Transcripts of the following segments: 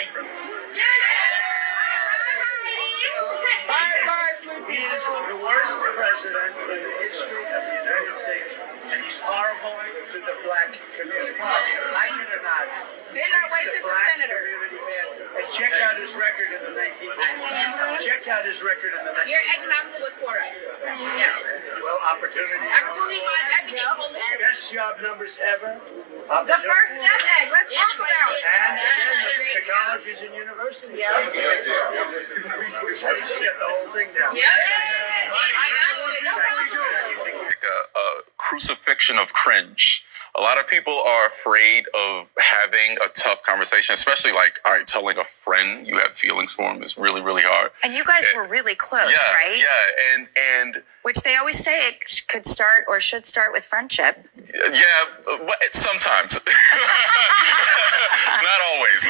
He is the worst president in the history of the United States, and he's horrible to the black community. Like it or not. Then our way as a senator. And check out his record in the 1990s. Check out his record in the 1990s. Your economically was for us. Yes. Well, opportunity. Opportunity-wise, everything holistic. Best job numbers ever. The first step act. Let's talk about it. And again, the colleges and universities. Yeah. At least you get the whole thing down. Yeah. I got you. Like a crucifixion of cringe. A lot of people are afraid of having a tough conversation, especially like, all right, telling a friend you have feelings for them is really, really hard. And you guys were really close, right? Yeah, and which they always say it could start or should start with friendship. Yeah, sometimes. Not always.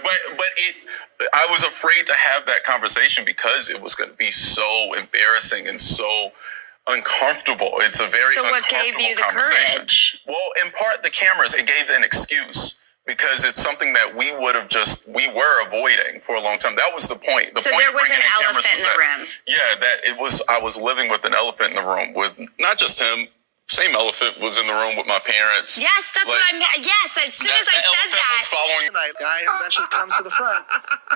But I was afraid to have that conversation because it was going to be so embarrassing and so uncomfortable. It's a very so what uncomfortable gave you the conversation. courage? Well, in part, the cameras, it gave an excuse because it's something that we were avoiding for a long time. That was the point. So there was an elephant in the room. Yeah, I was living with an elephant in the room with not just him. Same elephant was in the room with my parents. Yes, that's what I meant. Yes, as soon as I said that. Was following. The guy eventually comes to the front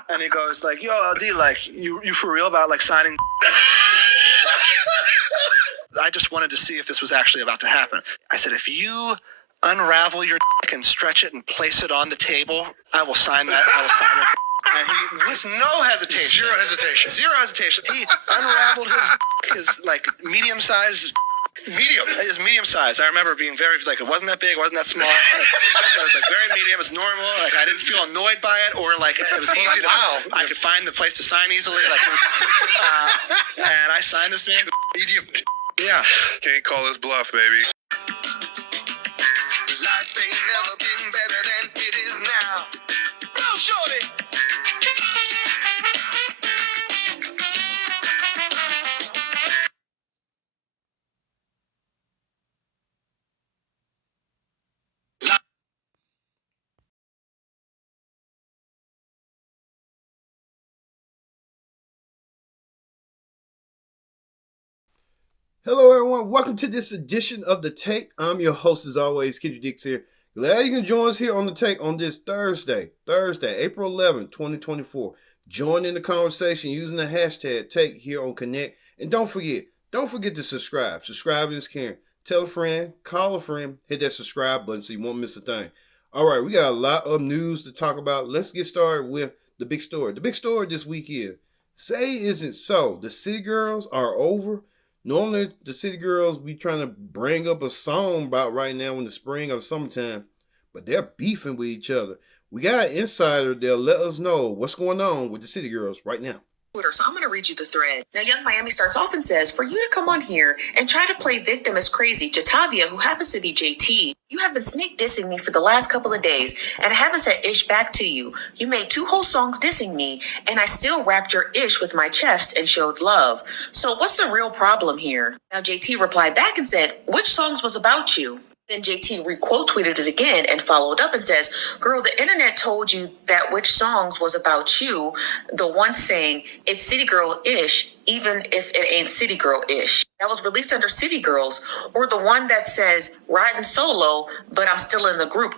and he goes like, "Yo, LD, like, you for real about like signing?" I just wanted to see if this was actually about to happen. I said, if you unravel your dick and stretch it and place it on the table, I will sign that. I will sign it. And he, with no hesitation. Zero hesitation. He unraveled his like medium size. It was medium size. I remember being very, like, it wasn't that big, it wasn't that small. It was, like, very medium. It was normal. Like, I didn't feel annoyed by it, or, like, it was easy to, I could find the place to sign easily. Like, it was, and I signed this man. Medium. Yeah. Can't call this bluff, baby. Life ain't never been better than it is now. Go, shorty. Hello, everyone. Welcome to this edition of The Take. I'm your host, as always, Kid Dix here. Glad you can join us here on The Take on this Thursday, April 11, 2024. Join in the conversation using the hashtag Take here on Connect. And don't forget to subscribe. Subscribing is caring. Tell a friend, call a friend, hit that subscribe button so you won't miss a thing. All right, we got a lot of news to talk about. Let's get started with the big story. The big story this week is, say it isn't so. The City Girls are over. Normally, the City Girls be trying to bring up a song about right now in the spring or summertime, but they're beefing with each other. We got an insider that'll let us know what's going on with the City Girls right now. So I'm going to read you the thread. Now, Young Miami starts off and says, for you to come on here and try to play victim is crazy. Jatavia, who happens to be JT, you have been sneak dissing me for the last couple of days, and I haven't said ish back to you. You made 2 whole songs dissing me, and I still wrapped your ish with my chest and showed love. So what's the real problem here? Now, JT replied back and said, which songs was about you? Then JT re-quote tweeted it again and followed up and says, girl, the internet told you that which songs was about you. The one saying it's City Girl-ish, even if it ain't City Girl-ish. That was released under City Girls, or the one that says riding solo, but I'm still in the group, ?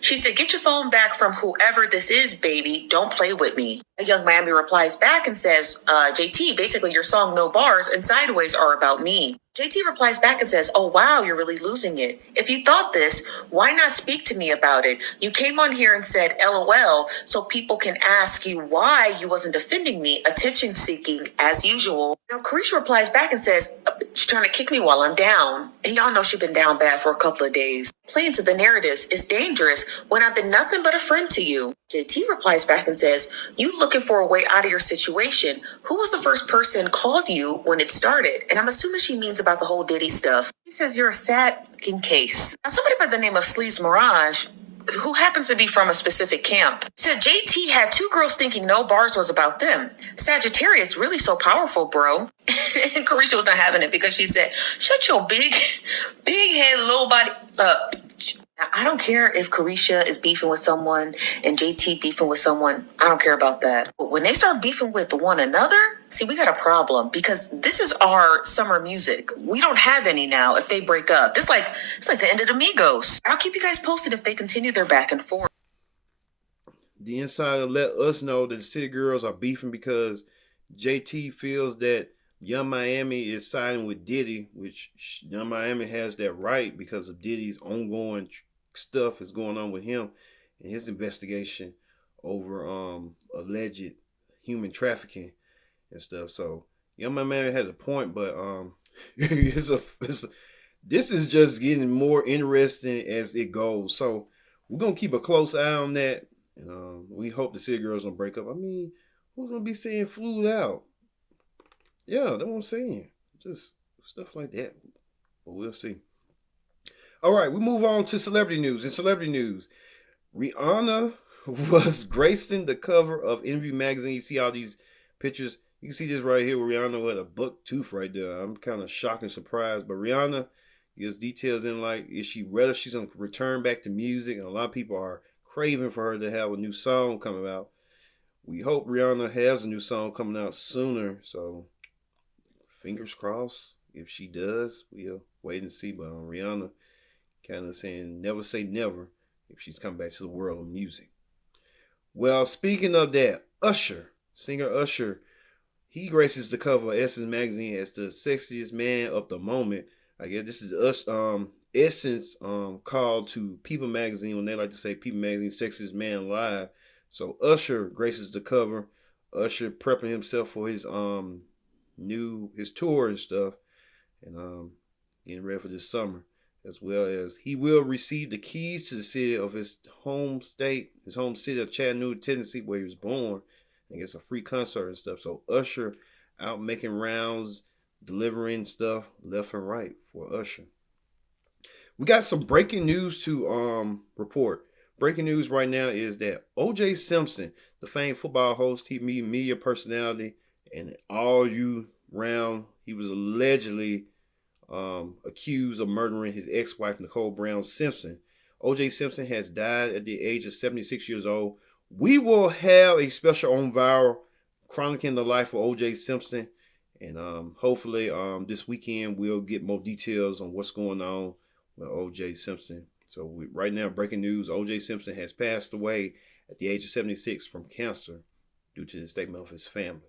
She said, get your phone back from whoever this is, baby. Don't play with me. A Young Miami replies back and says, JT, basically your song No Bars and Sideways are about me. JT replies back and says, oh, wow, you're really losing it. If you thought this, why not speak to me about it? You came on here and said LOL so people can ask you why you wasn't defending me, attention seeking as usual. Now, Carisha replies back and says, she's trying to kick me while I'm down. And y'all know she's been down bad for a couple of days. Playing to the narratives is dangerous when I've been nothing but a friend to you. JT replies back and says, you looking for a way out of your situation. Who was the first person called you when it started? And I'm assuming she means about the whole Diddy stuff. She says you're a sad fucking case. Now, somebody by the name of Sleaze Mirage, who happens to be from a specific camp, said JT had 2 girls thinking No Bars was about them. Sagittarius really so powerful, bro. And Carisha was not having it because she said, shut your big head, little body up. Now, I don't care if Carisha is beefing with someone and JT beefing with someone. I don't care about that. But when they start beefing with one another, see, we got a problem because this is our summer music. We don't have any now if they break up. It's like the end of the Migos. I'll keep you guys posted if they continue their back and forth. The insider let us know that the City Girls are beefing because JT feels that Young Miami is siding with Diddy, which Young Miami has that right because of Diddy's ongoing stuff is going on with him and his investigation over alleged human trafficking and stuff. So Young Miami has a point, but this is just getting more interesting as it goes. So we're gonna keep a close eye on that, and we hope the City Girls don't break up. I mean, who's gonna be saying flued out? Yeah, that's what I'm saying. Just stuff like that. But we'll see. All right, we move on to celebrity news. In celebrity news, Rihanna was gracing the cover of Envy magazine. You see all these pictures. You can see this right here with Rihanna with a buck tooth right there. I'm kind of shocked and surprised. But Rihanna gives details in like, is she whether she's going to return back to music? And a lot of people are craving for her to have a new song coming out. We hope Rihanna has a new song coming out sooner. So fingers crossed. If she does, we'll wait and see. But Rihanna kind of saying never say never if she's come back to the world of music. Well, speaking of that, Usher, singer Usher, he graces the cover of Essence magazine as the sexiest man of the moment. I guess this is Essence called to People magazine when they like to say People magazine sexiest man alive. So Usher graces the cover. Usher prepping himself for his his tour and stuff, and getting ready for this summer, as well as he will receive the keys to the city of his home state, his home city of Chattanooga, Tennessee, where he was born, and gets a free concert and stuff. So Usher out making rounds, delivering stuff left and right for Usher. We got some breaking news to report. Breaking news right now is that O.J. Simpson, the famed football host, TV media personality, and all you round, he was allegedly accused of murdering his ex-wife, Nicole Brown Simpson. O.J. Simpson has died at the age of 76 years old. We will have a special on Viral chronicling the life of O.J. Simpson. And hopefully this weekend we'll get more details on what's going on with O.J. Simpson. So right now, breaking news, O.J. Simpson has passed away at the age of 76 from cancer due to the statement of his family.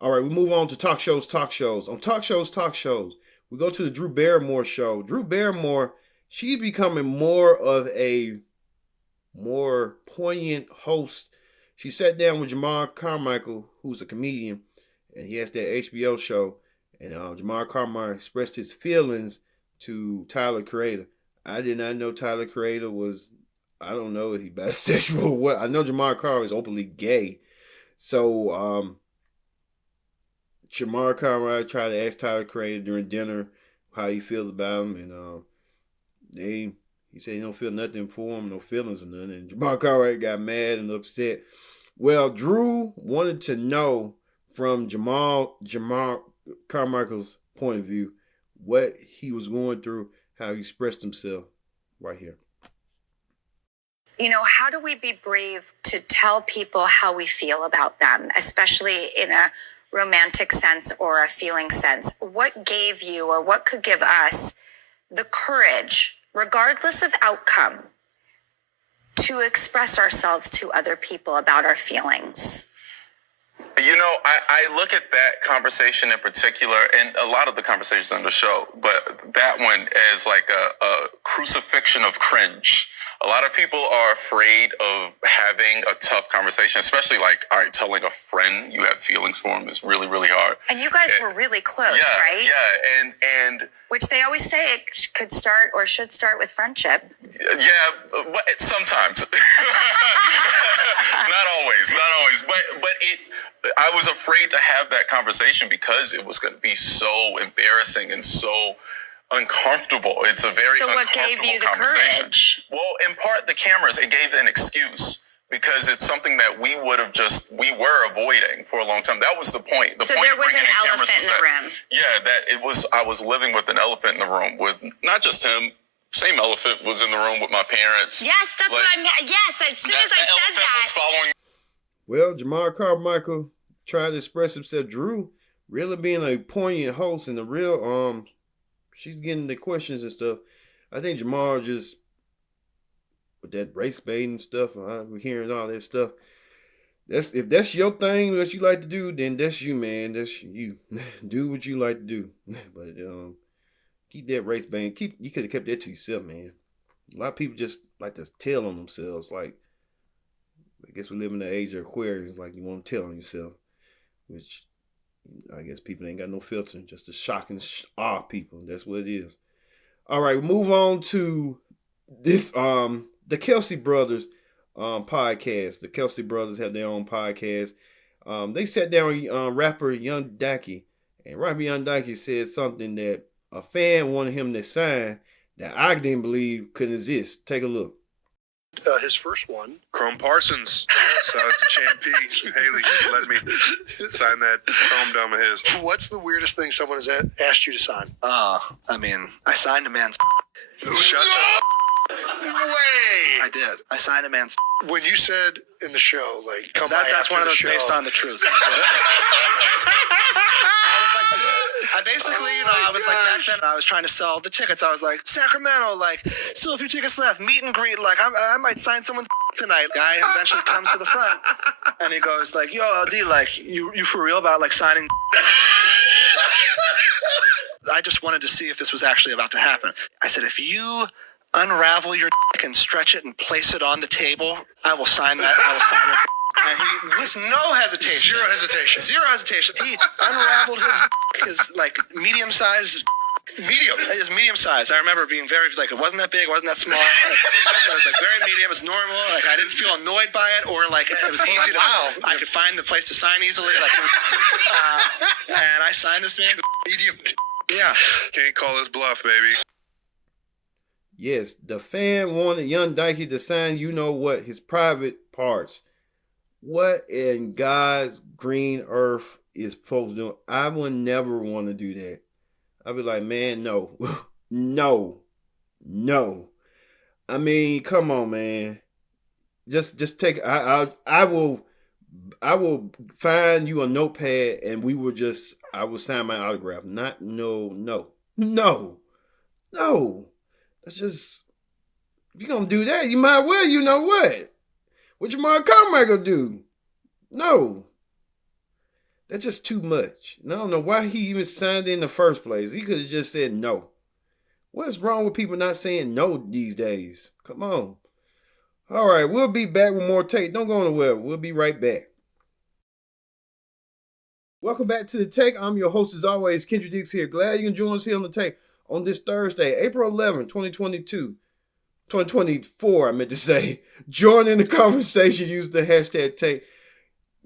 All right, we move on to talk shows. On talk shows, we go to the Drew Barrymore show. Drew Barrymore, she's becoming more of a more poignant host. She sat down with Jamar Carmichael, who's a comedian, and he has that HBO show. And Jamar Carmichael expressed his feelings to Tyler Creator. I did not know Tyler Creator was, I don't know if he bisexual or what. I know Jamar Carmichael is openly gay. So Jamar Carmichael tried to ask Tyler Creator during dinner how he feels about him, and he said he don't feel nothing for him, no feelings or nothing. And Jamar Carmichael got mad and upset. Well, Drew wanted to know from Jamar Carmichael's point of view what he was going through, how he expressed himself right here. You know, how do we be brave to tell people how we feel about them, especially in a romantic sense or a feeling sense? What gave you, or what could give us the courage, regardless of outcome, to express ourselves to other people about our feelings? You know, I look at that conversation in particular, and a lot of the conversations on the show, but that one as like a crucifixion of cringe. A lot of people are afraid of having a tough conversation, especially like, all right, telling a friend you have feelings for them is really, really hard. And you guys were really close, right? Yeah, and which they always say it could start or should start with friendship. Yeah, but sometimes. Not always. But I was afraid to have that conversation because it was going to be so embarrassing and so uncomfortable. It's a very so what uncomfortable gave you the conversation. courage? Well, in part, the cameras, it gave an excuse because it's something that we were avoiding for a long time. That was the point. The so point there of was bringing an in cameras elephant in the room. Yeah, I was living with an elephant in the room with not just him, same elephant was in the room with my parents. Yes, that's Like, what I'm. Yes, as soon as I said elephant was that. following. Well, Jamar Carmichael trying to express himself. Drew really being a poignant host and the real she's getting the questions and stuff. I think Jamar just with that race baiting stuff. We're hearing all that stuff. If that's your thing, what you like to do, then that's you, man. That's you. Do what you like to do. But keep that race baiting. You could have kept that to yourself, man. A lot of people just like to tell on themselves. Like, I guess we live in the age of Aquarius. Like, you want to tell on yourself, which I guess people ain't got no filter. Just to shock and awe people. That's what it is. All right, we'll move on to this. The Kelsey Brothers podcast. The Kelsey Brothers have their own podcast. They sat down with rapper Young Daki, and rapper Young Daki said something that a fan wanted him to sign that I didn't believe couldn't exist. Take a look. His first one, Chrome Parsons. So it's Champ P. Haley let me sign that Chrome dome of his. What's the weirdest thing someone has asked you to sign? I mean, I signed a man's. Shut up. Way. I did. I signed a man's. When you said in the show, like, come by That's after one of the those show. based on the truth. I basically, I was like, back then, I was trying to sell the tickets. I was like, Sacramento, like, still a few tickets left, meet and greet, like, I might sign someone's tonight. Guy eventually comes to the front, and he goes, like, yo, LD, like, you for real about, like, signing? I just wanted to see if this was actually about to happen. I said, if you unravel your and stretch it and place it on the table, I will sign that. I will sign it. And he, with no hesitation. Zero hesitation. Zero hesitation. He unraveled his like medium size. Medium. It was medium size. I remember being very, like, it wasn't that big, it wasn't that small. It was like very medium, it was normal. Like, I didn't feel annoyed by it, or like it was easy to. Wow. I could find the place to sign easily. Like, it was, and I signed this man. Medium. Yeah. Can't call his bluff, baby. Yes, the fan wanted Young Dikey to sign, you know what, his private parts. What in God's green earth is folks doing? I would never want to do that. I'd be like, man, no. No. I mean, come on, man. Just take I will find you a notepad and I will sign my autograph. Not no. That's just, if you're gonna do that, you might well, you know what? What Jamar Carmichael do? No. That's just too much. And I don't know why he even signed in the first place. He could have just said no. What's wrong with people not saying no these days? Come on. All right, we'll be back with more Take. Don't go anywhere. We'll be right back. Welcome back to The Take. I'm your host, as always, Kendrick Dix here. Glad you can join us here on The Take on this Thursday, April 11, 2024, I meant to say. Join in the conversation. Use the hashtag Take.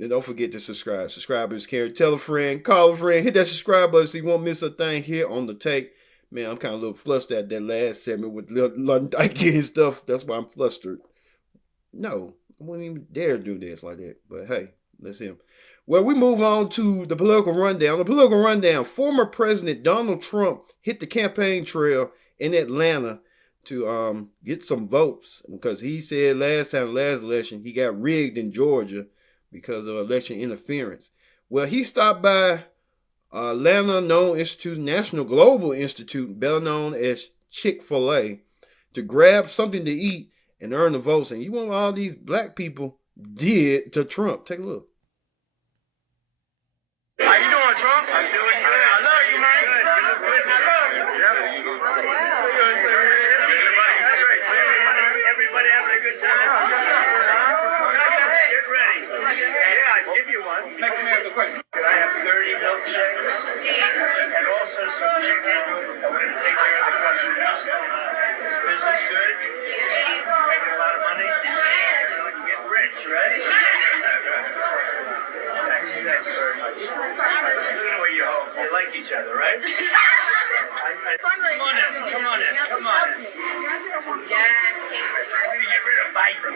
And don't forget to subscribe. Subscribers can tell a friend, call a friend, hit that subscribe button so you won't miss a thing here on The Take. Man, I'm kind of a little flustered at that last segment with London Dikey and stuff. That's why I'm flustered. No, I wouldn't even dare do this like that. But hey, let's hear him. Well, we move on to the political rundown. The political rundown. Former President Donald Trump hit the campaign trail in Atlanta to get some votes because he said last election, he got rigged in Georgia because of election interference. Well, he stopped by Atlanta known Institute, National Global Institute, better known as Chick-fil-A, to grab something to eat and earn the votes. And you want all these black people did to Trump. Take a look. How you doing, Trump? I'm doing good. I love you, man. Good. You look good. I love you. Everybody having a good time? Get ready. Yeah, I'll give you one. Make me have a question. Can I have 30 milkshakes? And also some chicken. I'm going to take care of the customers. Business good? Making a lot of money? You get rich, right? Thanks very much. Look at where you home. You like each other, right? Come on in. Come on in. Yes. I'm going to get rid of Viper.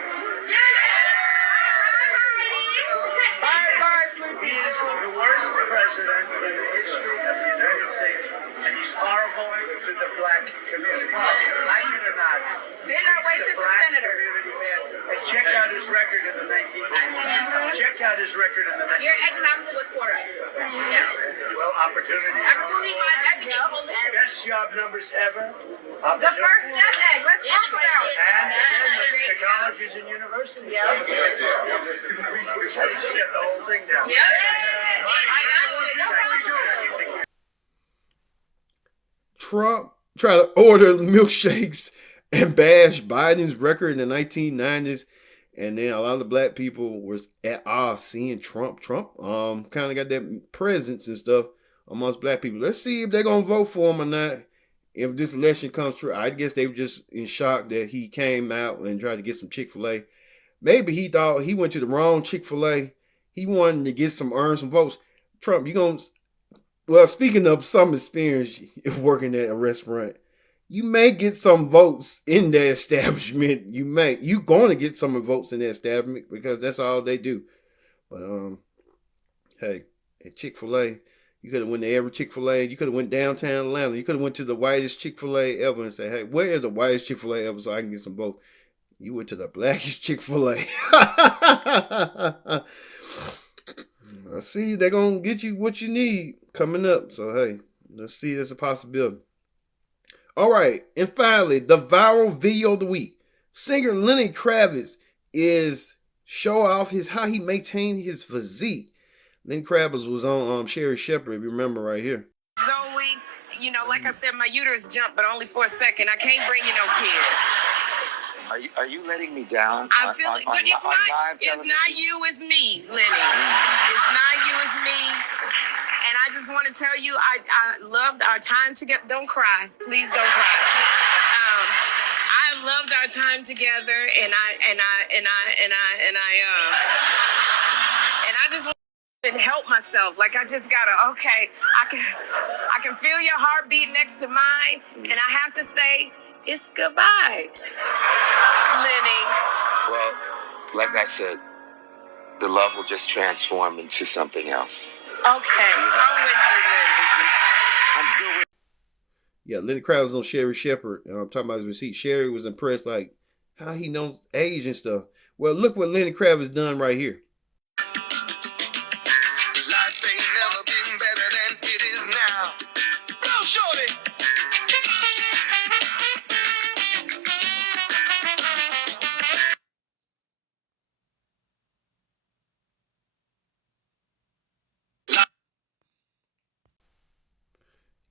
Bye, Sleepy. He is the worst worst president in the history of the United States, and he's horrible to the black community. Like it or not. Been that way since a senator. And check out his record in the 1990s. Check out his record in the 1990s. You're economically what's for us. Yes. Well, opportunity. Opportunity wise, everything. Holistic. Best job numbers ever. The first step act. Let's talk about it. And again, the colleges and universities. Yeah. We should get the whole thing down. Yeah. I got you. No problem. Trump tried to order milkshakes and bash Biden's record in the 1990s. And then a lot of the black people was at seeing Trump. Trump kind of got that presence and stuff amongst black people. Let's see if they're going to vote for him or not. If this election comes true, I guess they were just in shock that he came out and tried to get some Chick-fil-A. Maybe he thought he went to the wrong Chick-fil-A. He wanted to earn some votes. Trump, you going to... Well, speaking of some experience working at a restaurant, you may get some votes in that establishment. You going to get some votes in that establishment because that's all they do. But hey, at Chick-fil-A, you could have went to every Chick-fil-A. You could have went downtown Atlanta. You could have went to the whitest Chick-fil-A ever and said, hey, where is the whitest Chick-fil-A ever so I can get some votes? You went to the blackest Chick-fil-A. I see they're going to get you what you need coming up. So, hey, let's see. There's a possibility. All right. And finally, the viral video of the week. Singer Lenny Kravitz is show off how he maintained his physique. Lenny Kravitz was on Sherry Shepherd, if you remember right here. Zoe, like I said, my uterus jumped, but only for a second. I can't bring you no kids. Are you letting me down? I feel it. It's not you, it's me, Lenny. It's not you, it's me. And I just want to tell you, I loved our time together. Don't cry, please don't cry. I loved our time together, and I just want to help myself. Like I just gotta. Okay, I can feel your heartbeat next to mine, and I have to say. It's goodbye, Lenny. Well, like I said, the love will just transform into something else. Okay, I'm with you, Lenny. I'm still with Yeah, Lenny Kravitz was on Sherry Shepherd. And I'm talking about his receipt. Sherry was impressed, like, how he knows age and stuff. Well, look what Lenny Kravitz done right here. Life ain't never been better than it is now. Go, shorty.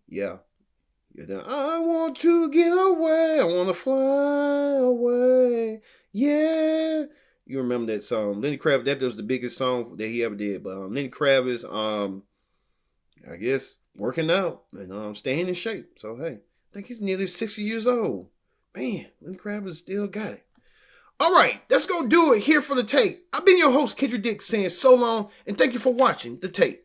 Yeah. I want to get away. I want to fly away. Yeah. You remember that song. Lenny Kravitz, that was the biggest song that he ever did. But Lenny Kravitz, I guess, working out and staying in shape. So, hey, I think he's nearly 60 years old. Man, Lenny Kravitz still got it. All right, that's going to do it here for The Take. I've been your host, Kendrick Dick, saying so long, and thank you for watching The Take.